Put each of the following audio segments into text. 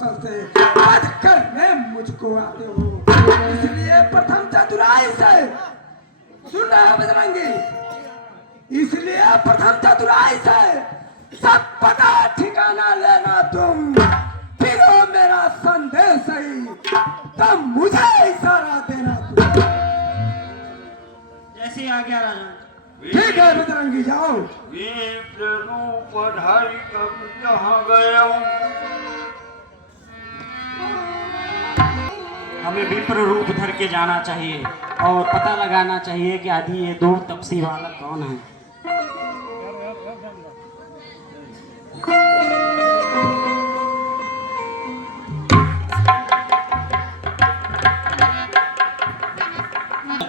कौशल से वध करने मुझको आते हो, इसलिए प्रथम चतुराई से सुन रहे हो बजरंगी, इसलिए प्रथम चतुराई से सब पता ठिकाना लेना तुम, फिर वो मेरा संदेश ही तब मुझे इशारा देना तुम। जैसे आज्ञा राजा। ठीक है बजरंगी जाओ। विप्र रूप धारी कब जहाँ गया, हमें विप्र रूप धर के जाना चाहिए और पता लगाना चाहिए कि आदि ये दो तपसी वाला कौन है।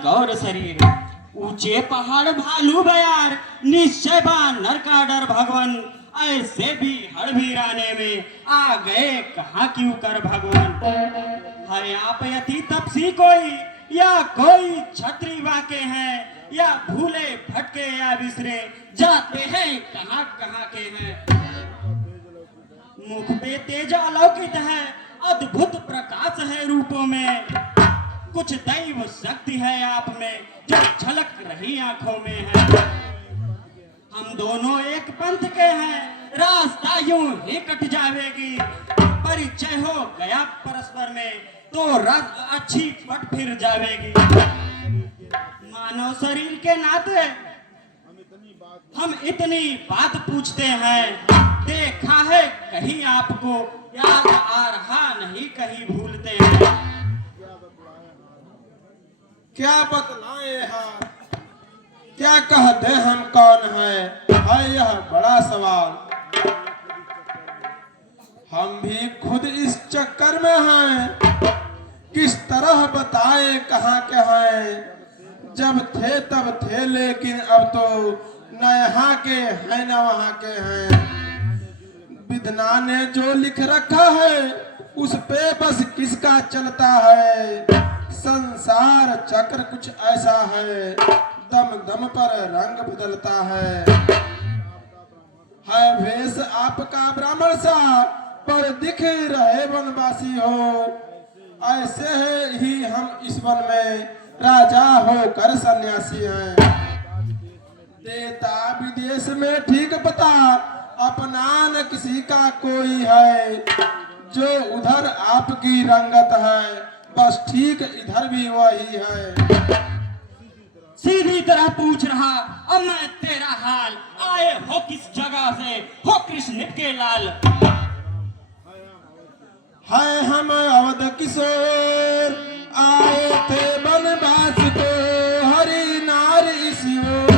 गौर शरीर ऊंचे पहाड़ भालू बयार, निश्चय बानर का डर भगवान, ऐसे भी हड़बीराने में आ गए कहाँ क्यों कर भगवान। है आप यति तपसी कोई या कोई छत्री वाके हैं, या भूले भटके या बिसरे जाते हैं कहाँ कहाँ के हैं। मुख पे तेज अलौकित है, अद्भुत प्रकाश है रूपों में, कुछ दैव शक्ति है आप में जो झलक रही आंखों में है। हम दोनों एक पंथ के हैं, रास्ता यूं ही कट जाएगी, परिचय हो गया परस्पर में तो रात अच्छी पट फिर जाएगी। मानव शरीर के नाते हम इतनी बात पूछते हैं, देखा है कहीं आपको याद आ रहा नहीं कहीं भूलते हैं। क्या बतलाए हाल, क्या कह दे हम कौन है यह बड़ा सवाल। हम भी खुद इस चक्कर में हैं, किस तरह बताए कहाँ के हैं। जब थे तब थे लेकिन अब तो न यहाँ के हैं न वहाँ के हैं। विधना ने जो लिख रखा है उस पे बस किसका चलता है। संसार चक्र कुछ ऐसा है, दम दम पर रंग बदलता है। वेश आपका ब्राह्मण सा पर दिख रहे वनवासी हो, ऐसे ही हम इस वन में राजा होकर सन्यासी हैं। देता विदेश में ठीक पता, अपना न किसी का कोई है। जो उधर आपकी रंगत है बस ठीक इधर भी वही है। सीधी तरह पूछ रहा अब मैं तेरा हाल, आए हो किस जगह से हो कृष्ण के लाल। है हम अवध किशोर आए थे बनवास को, हरि नार इसी ओर।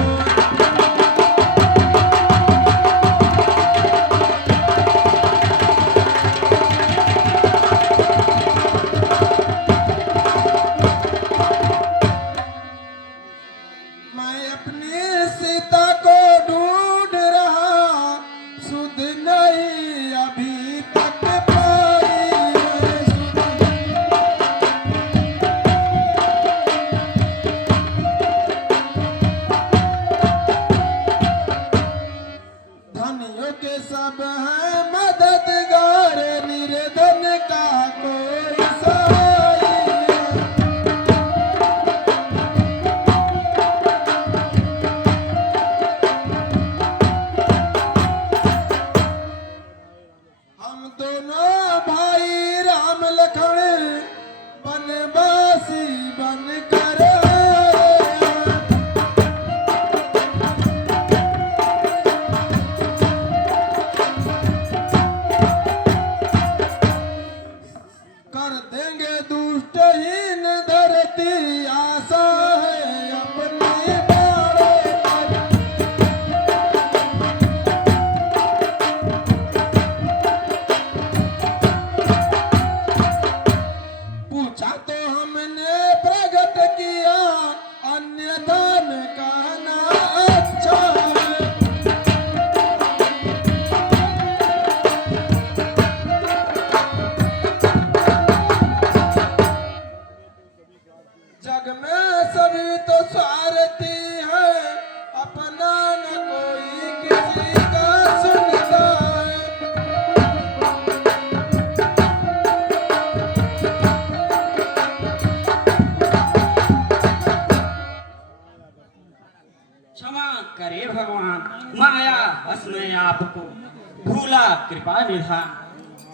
भूला कृपा निधान।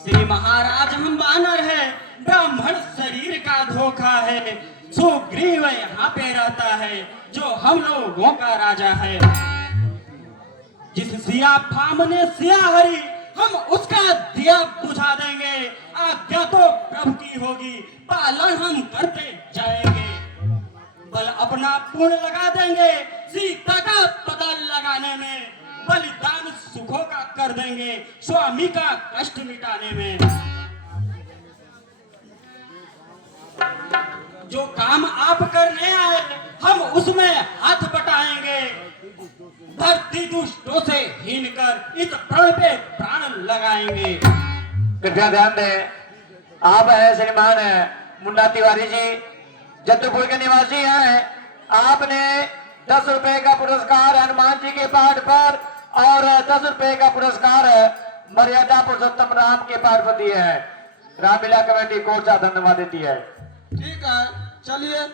श्री महाराज हम बानर है, ब्राह्मण शरीर का धोखा है। सुग्रीव यहाँ पे रहता है, जो हम लोगों का राजा है। जिस सिया फाम ने सिया हरी, हम उसका दिया बुझा देंगे। आज्ञा तो प्रभु की होगी, पालन हम करते जाएंगे। बल अपना पूर्ण लगा देंगे, सीता का पता लगाने में। बलिदान सुखों का कर देंगे, स्वामी का कष्ट मिटाने में। जो काम आप करने आए, हम उसमें हाथ बटाएंगे। धरती दुष्टों से हीन कर इस प्रण पे प्राण लगाएंगे। कृपया ध्यान दें, आप हैं श्रीमान मुन्ना तिवारी जी, जद्दूपुर के निवासी हैं। आपने 10 रुपए का पुरस्कार हनुमान जी के पाठ पर और 10 रुपए का पुरस्कार मर्यादा पुरुषोत्तम राम के पाठ पर दिए हैं। रामलीला कमेटी को धन्यवाद देती है। ठीक है, चलिए।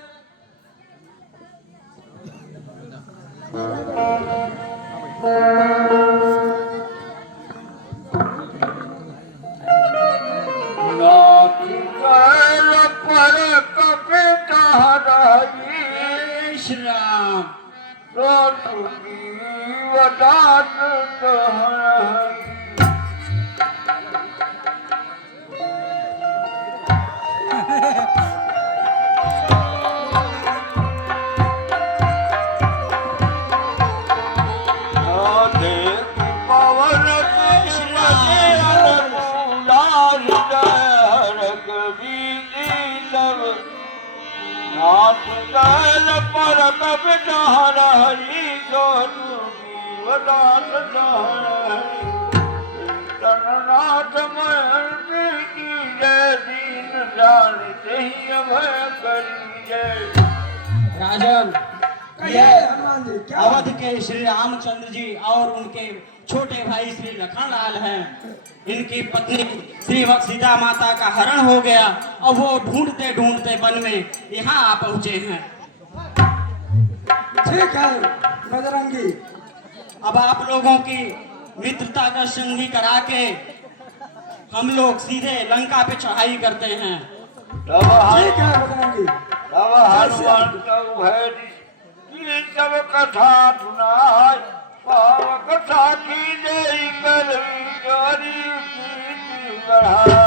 श्री राम राजन, कहिए हनुमान जी, क्या अवध के श्री रामचंद्र जी और उनके छोटे भाई श्री लखनलाल हैं। इनकी पत्नी श्री सीता माता का हरण हो गया और वो ढूंढते ढूंढते वन में यहाँ आ पहुंचे हैं। ठीक है बजरंगी, अब आप लोगों की मित्रता का संधि करा के हम लोग सीधे लंका पे चढ़ाई करते हैं। ठीक है बजरंगी। हनुमान सब कथा सुनाय, कथा की जय कलवी बढ़ाई।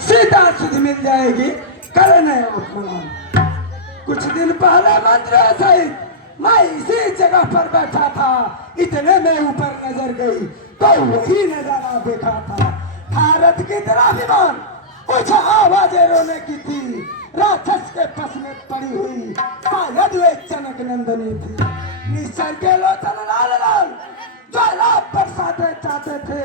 सीता सुधी मिल जाएगी, करना है उपमान। कुछ दिन पहले मंत्री सहित मैं इसी जगह पर बैठा था, इतने में ऊपर नजर गई तो वही नजारा देखा था। भारत की तरह विमान कुछ आवाजें रोने की थी। राक्षस के पस में पड़ी हुई शायद वे जनक नंदनी थी। निश्चर के लोचन लाल लाल ज्वाला बरसाते चाहते थे,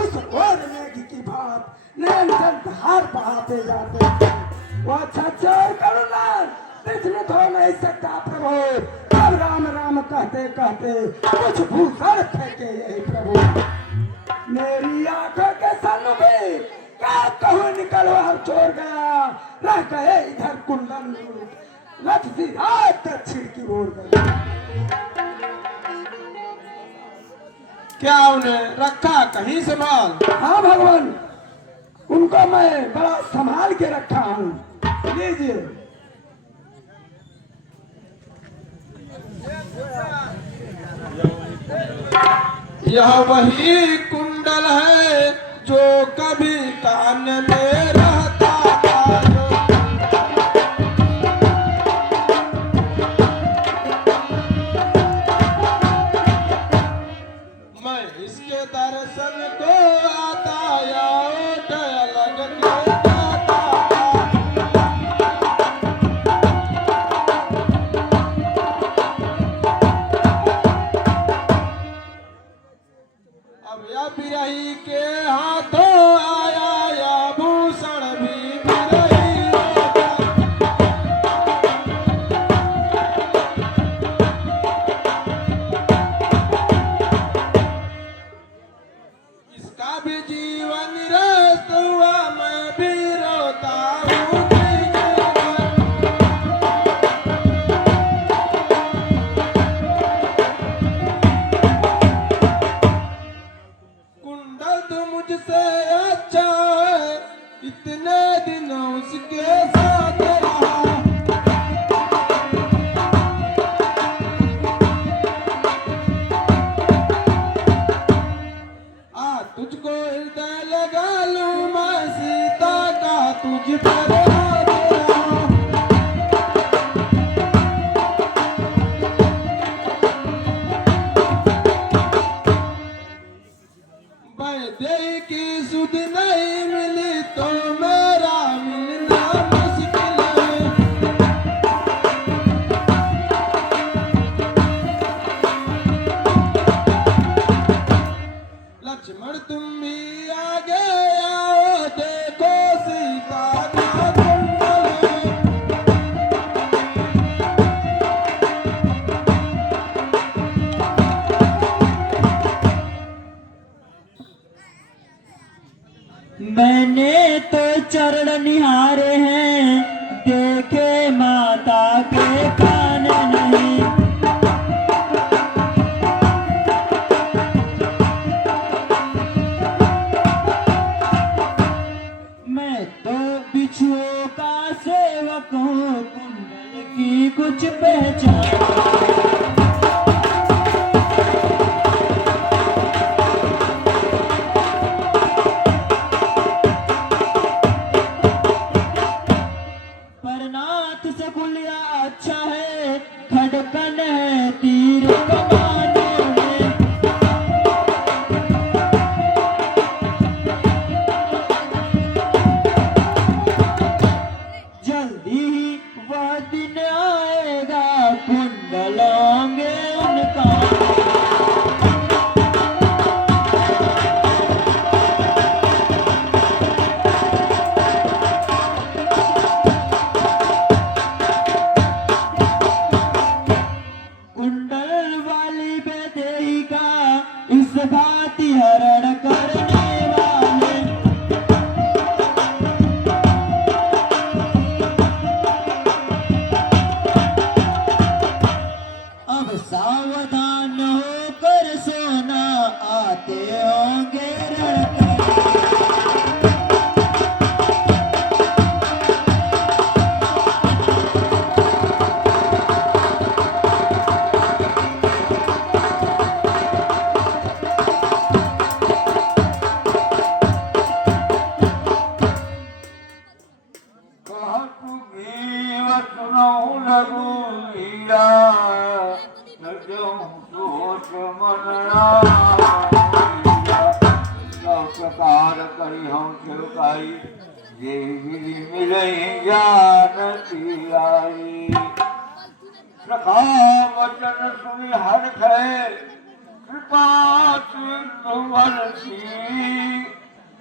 उस ओर मेघ की भात नयन जल धार बहाते जाते थे। वो छछोर करुणाल कृष्ण धो नहीं सकता प्रभु, अब राम राम कहते कहते कुछ भूषण फेंके यही प्रभु। मेरी आंखों के सन्मुखी क्या कहूँ निकलो हर चोर गया, रह गए इधर कुंदन रथ सीधा दक्षिण की ओर गया। क्या उन्हें रखा कहीं संभाल? हाँ भगवान, उनको मैं बड़ा संभाल के रखा हूँ, लीजिए। यह वही कुंडल है जो कभी कान में रहता था। मैं इसके दर्शन को आता या अलग के जाता था। अब या बिरही के हाथों आया या भूषण भी बिरही होगा। इसका भी जीवन निरस्त हुआ, मैं भी रोता हूँ। कुंडल तो मुझसे अच्छा है, इतने दिन उसके साथ रहा। तुझको हृदय लगा लूं मैं, सीता का तुझ पर हाथ रहा। वैदेही की सुध नहीं मिली तो मेरा मिलना मुश्किल है। लक्ष्मण तुम भी आगे आओ, देखो सीता का कुंडल है। मैंने तो चरण निहारे हैं, देखे माता के कान नहीं। मैं तो बिच्छुओं का सेवक हूँ, कुंडल की कुछ पहचान। परनाथ से कुलिया अच्छा है, खड़कन है तीर कमाने में। जल्दी ही वह दिन आएगा, कुंडल होंगे उनका। कुंडल वाली वैदेही का इस भांति हरण करने वाले। अब सावधान होकर सोना, आते होंगे रण करने। प्रकार करी हम सेवकाई, ये मिले जा जानती आई। रखा वचन सुनि हर है कृपा सिंधु बरसी।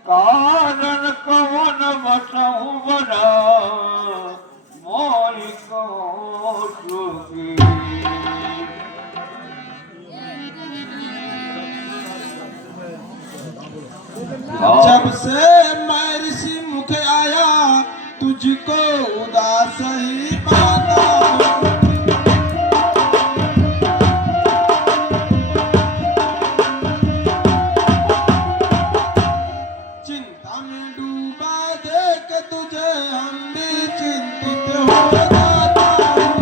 कारण कवन बसहु बना मोहि को सुखी। जब से मैं ऋषि मुख आया तुझको उदास ही पाता हूँ। चिंता में डूबा देख तुझे हम भी चिंतित हो जाता हूँ।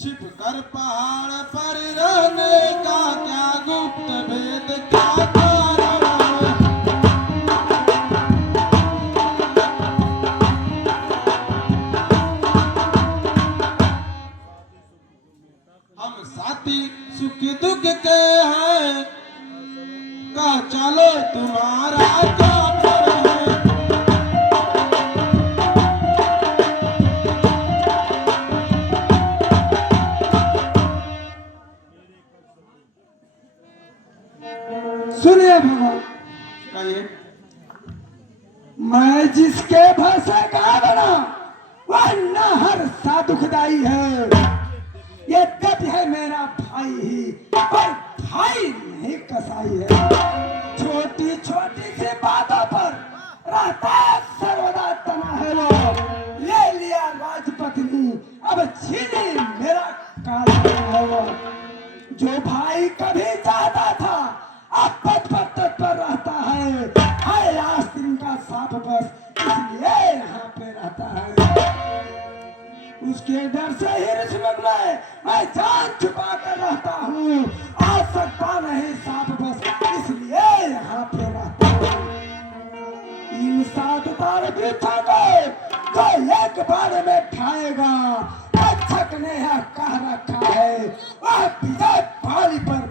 छिप कर पहाड़ पर रहने का क्या गुप्त भेद क्या कारण है। हम साथी सुख दुख के हैं का चलो तुम्हारा क्या प्रण है। सुनिए भगवान, कहिए। मैं जिसके भसे का बना वह नहर सा दुखदाई है। ये तप है मेरा भाई ही, पर भाई नहीं कसाई है। छोटी छोटी सी बातों पर रहता है सर्वदा तना है वो। ले लिया राजपत्नी, अब छीनी मेरा काल है वो। जो भाई कभी चाहता था अब पद पर रहता है आस्तीन का साफ बस इसलिए यहाँ पे रहता है। उसके डर से ही रिश्वत में मैं जान छुपा कर रहता हूँ। आ सकता नहीं साफ बस इसलिए यहाँ पे रहता हूँ। इन 7 तार बिछा गए जो एक बार में खाएगा। रक्षक ने यह कह रखा है वह विजय पाली पर।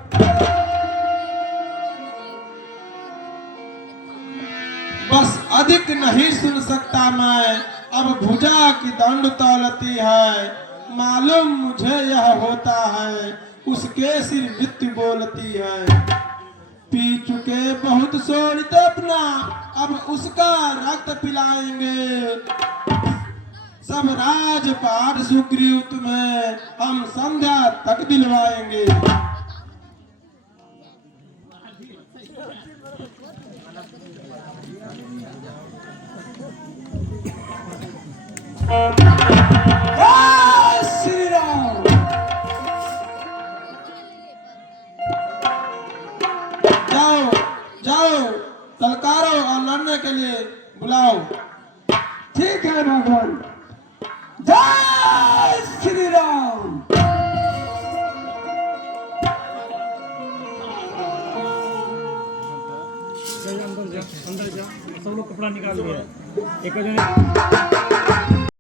बस अधिक नहीं सुन सकता मैं, अब भुजा की दंड तौलती है। मालूम मुझे यह होता है उसके सिर मृत्यु बोलती है। पी चुके बहुत शोणित अपना अब उसका रक्त पिलाएंगे। सब राजपाट सुग्रीव तुम्हें हम संध्या तक दिलवाएंगे। जय श्री राम। जाओ जाओ तलकारो और लड़ने के लिए बुलाओ। ठीक है भगवान। जय श्री राम। अंदर जा सब लोग कपड़ा निकाल दिया एक जने